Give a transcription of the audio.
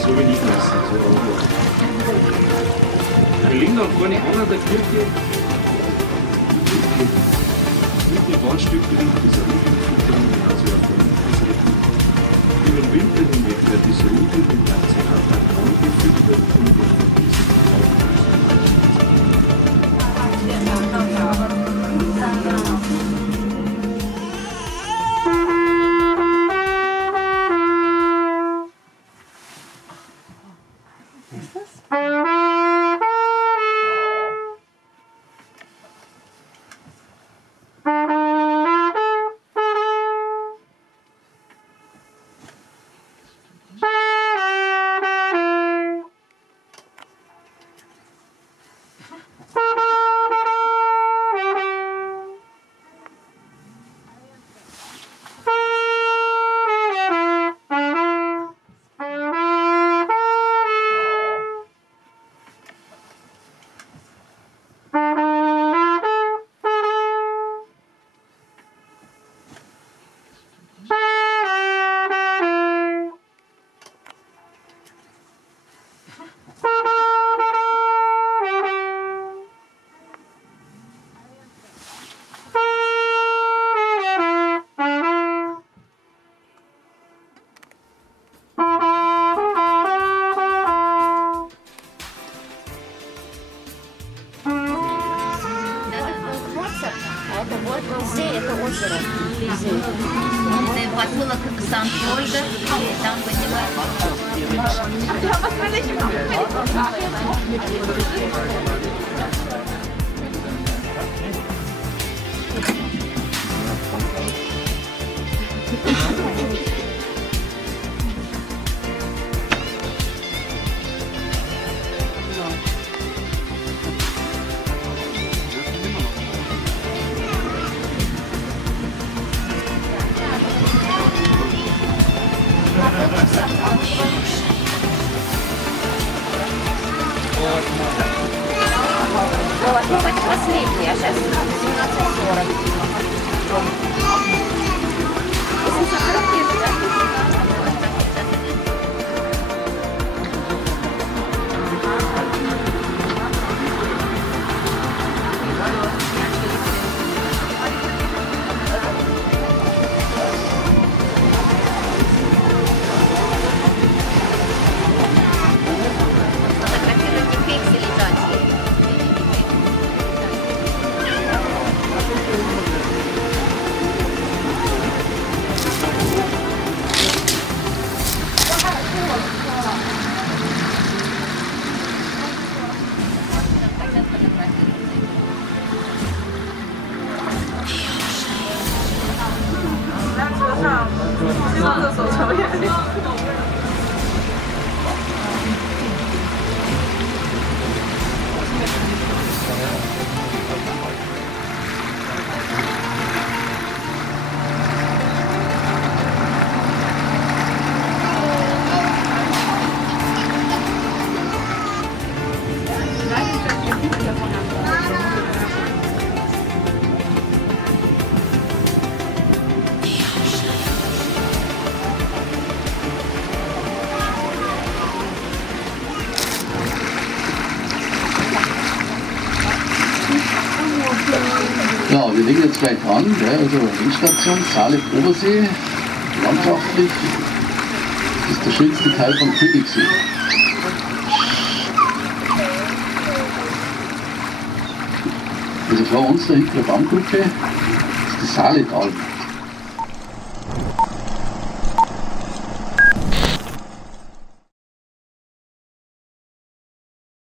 So will ich lassen. Wir liegen da vorne an der Kirche. Mit dem Wandstück bringt dieser Rückenfütterung genauso auf der Linksseite. Über den Winter hinweg wird das Rudel mit Nationalpark angefüttert und wird von diesem See, это озеро. Он поселок Сан-Ольга, там поднимается. Was will ich machen? Ну, это последняя, сейчас 17:40. Ja, wir legen jetzt gleich an, also Endstation, Salet, Obersee, landschaftlich, das ist der schönste Teil von Königssee. Also vor uns da hinten der Baumgruppe ist die Salet Alpen.